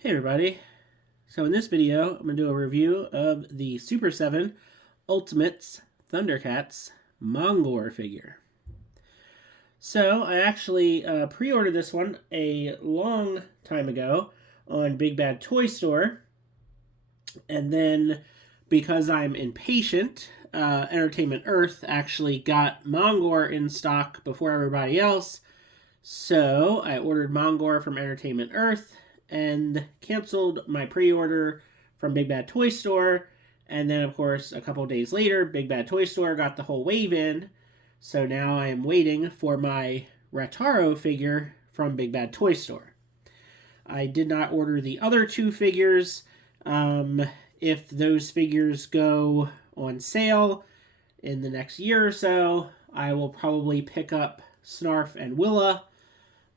Hey everybody, so in this video I'm going to do a review of the Super7 Ultimates Thundercats Mongor figure. So I actually pre-ordered this one a long time ago on Big Bad Toy Store, and then because I'm impatient, Entertainment Earth actually got Mongor in stock before everybody else, so I ordered Mongor from Entertainment Earth and canceled my pre-order from Big Bad Toy Store. And then, of course, a couple days later, Big Bad Toy Store got the whole wave in. So now I am waiting for my Rataro figure from Big Bad Toy Store. I did not order the other two figures. If those figures go on sale in the next year or so, I will probably pick up Snarf and Willa.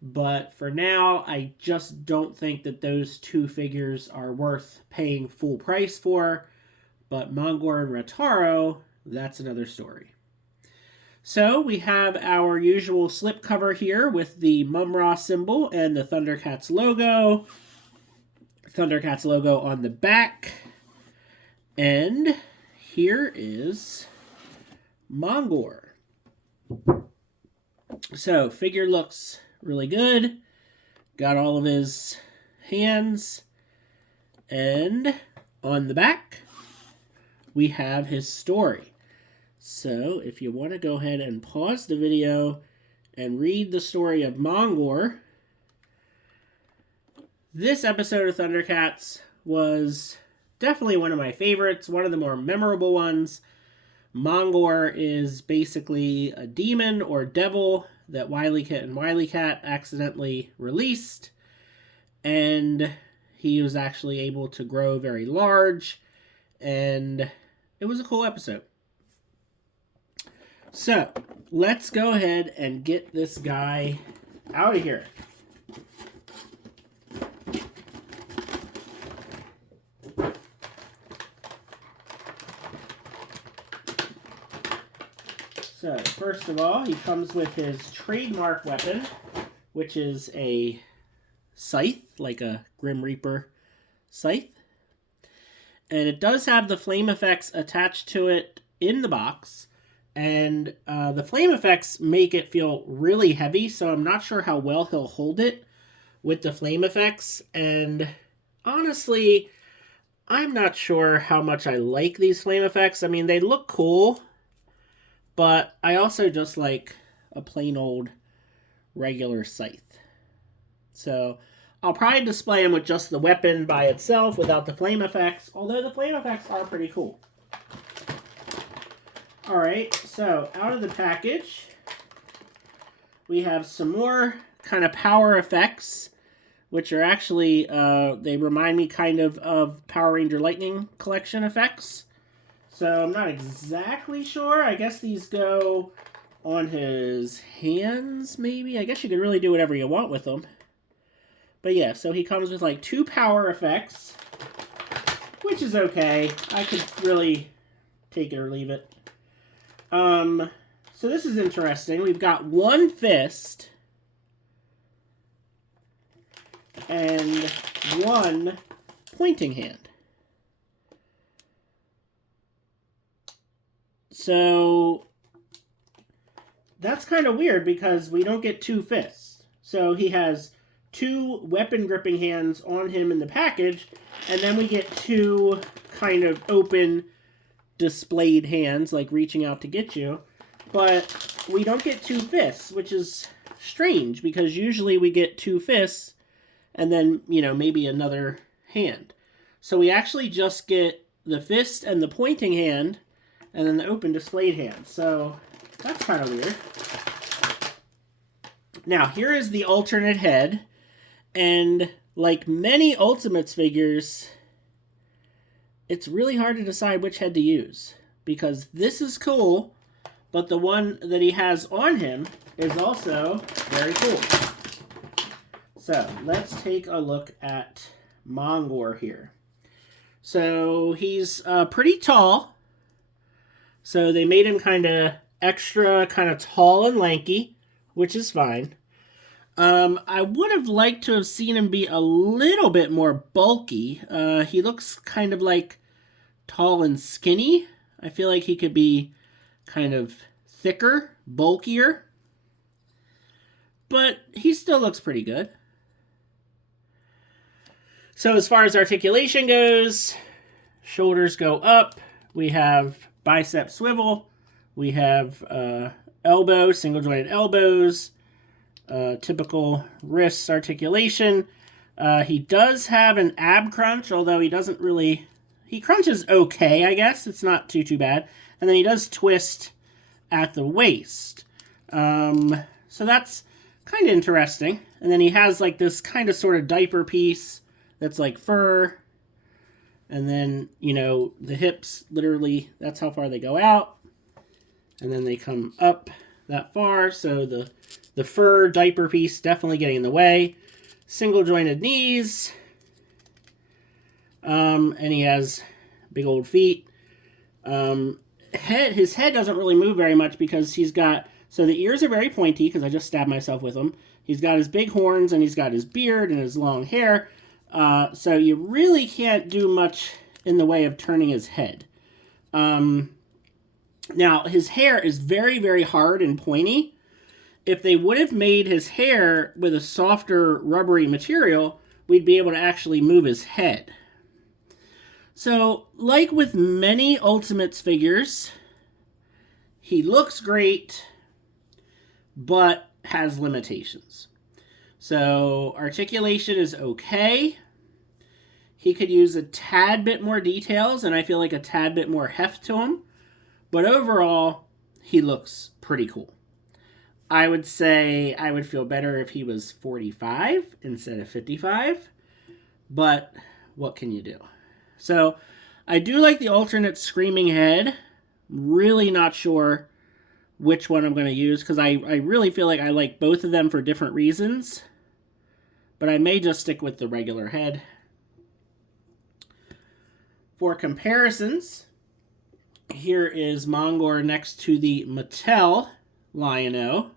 But for now, I just don't think that those two figures are worth paying full price for. But Mongor and Rataro, that's another story. So we have our usual slipcover here with the Mumra symbol and the Thundercats logo. Thundercats logo on the back. And here is Mongor. So figure looks really good. Got all of his hands. And on the back, we have his story. So if you want to go ahead and pause the video and read the story of Mongor, this episode of Thundercats was definitely one of my favorites, one of the more memorable ones. Mongor is basically a demon or devil that Wily Kit and Wily Cat accidentally released, and he was actually able to grow very large, and it was a cool episode. So let's go ahead and get this guy out of here. So, first of all, he comes with his trademark weapon, which is a scythe, like a Grim Reaper scythe. And it does have the flame effects attached to it in the box. And the flame effects make it feel really heavy, so I'm not sure how well he'll hold it with the flame effects. And honestly, I'm not sure how much I like these flame effects. I mean, they look cool, but I also just like a plain old regular scythe. So I'll probably display him with just the weapon by itself without the flame effects, although the flame effects are pretty cool. Alright, so out of the package, we have some more kind of power effects, which are actually, they remind me kind of Power Ranger Lightning Collection effects. So I'm not exactly sure. I guess these go on his hands, maybe? I guess you could really do whatever you want with them. But yeah, so he comes with like 2 power effects, which is okay. I could really take it or leave it. So this is interesting. We've got 1 fist and 1 pointing hand. So that's kind of weird because we don't get 2 fists. So he has 2 weapon gripping hands on him in the package, and then we get 2 kind of open displayed hands, like reaching out to get you. But we don't get 2 fists, which is strange because usually we get 2 fists and then, you know, maybe another hand. So we actually just get the fist and the pointing hand and then the open displayed hand. So that's kind of weird. Now, here is the alternate head. And like many Ultimates figures, it's really hard to decide which head to use. Because this is cool, but the one that he has on him is also very cool. So let's take a look at Mongor here. So he's pretty tall. So they made him kind of extra, kind of tall and lanky, which is fine. I would have liked to have seen him be a little bit more bulky. He looks kind of like tall and skinny. I feel like he could be kind of thicker, bulkier, but he still looks pretty good. So as far as articulation goes, shoulders go up. We have bicep swivel. We have elbow, single jointed elbows. Typical wrist articulation. He does have an ab crunch, although he doesn't really... He crunches okay, I guess. It's not too bad. And then he does twist at the waist. So that's kind of interesting. And then he has like this kind of sort of diaper piece that's like fur. And then, you know, the hips, literally, that's how far they go out. And then they come up that far. So the fur diaper piece definitely getting in the way. Single jointed knees. And he has big old feet. His head doesn't really move very much because he's got... So the ears are very pointy because I just stabbed myself with them. He's got his big horns and he's got his beard and his long hair. So you really can't do much in the way of turning his head. Now, his hair is very, very hard and pointy. If they would have made his hair with a softer, rubbery material, we'd be able to actually move his head. So, like with many Ultimates figures, he looks great, but has limitations. So, articulation is okay. He could use a tad bit more details, and I feel like a tad bit more heft to him. But overall, he looks pretty cool. I would say I would feel better if he was 45 instead of 55. But what can you do? So, I do like the alternate screaming head. Really not sure which one I'm going to use because I really feel like I like both of them for different reasons. But I may just stick with the regular head. For comparisons, here is Mongor next to the Mattel Lion-O.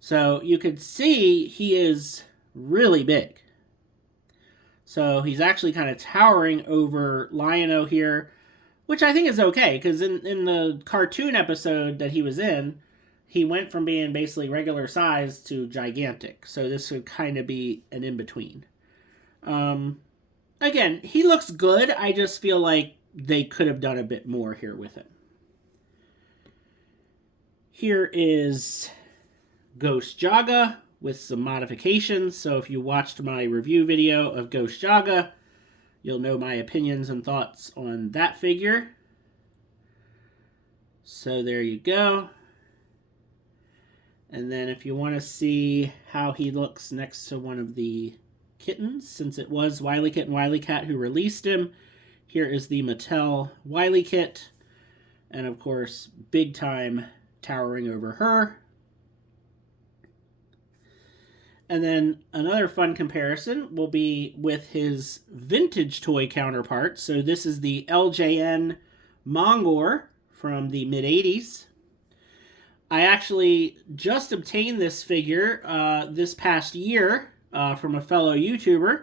So you could see he is really big. So he's actually kind of towering over Lion-O here, which I think is okay, because in the cartoon episode that he was in, he went from being basically regular size to gigantic. So this would kind of be an in-between. Again, he looks good. I just feel like they could have done a bit more here with him. Here is Ghost Jaga with some modifications. So if you watched my review video of Ghost Jaga, you'll know my opinions and thoughts on that figure. So there you go. And then if you want to see how he looks next to one of the kittens, since it was Wily Kit and Wily Cat who released him, here is the Mattel Wily Kit. And of course, big time towering over her. And then another fun comparison will be with his vintage toy counterpart. So this is the LJN Mongor from the mid-80s. I actually just obtained this figure this past year from a fellow YouTuber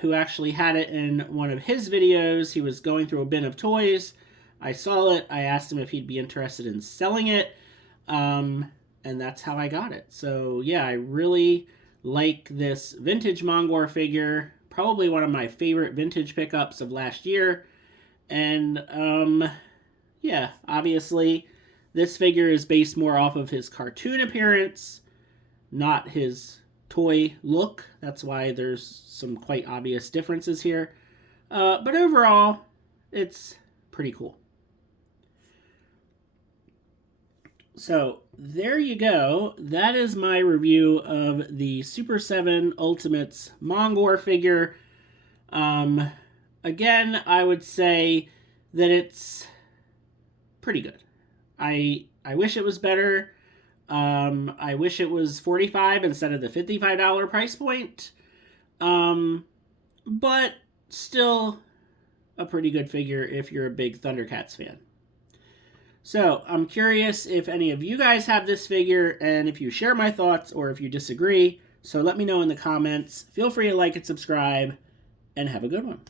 who actually had it in one of his videos. He was going through a bin of toys. I saw it. I asked him if he'd be interested in selling it. And that's how I got it. So yeah, I really like this vintage Mongor figure. Probably one of my favorite vintage pickups of last year. And yeah, obviously this figure is based more off of his cartoon appearance, not his toy look. That's why there's some quite obvious differences here. But overall, it's pretty cool. So there you go. That is my review of the Super7 Ultimates Mongor figure. Again, I would say that it's pretty good. I wish it was better. I wish it was $45 instead of the $55 price point. But still a pretty good figure if you're a big Thundercats fan. So I'm curious if any of you guys have this figure and if you share my thoughts or if you disagree. So let me know in the comments. Feel free to like and subscribe, and have a good one.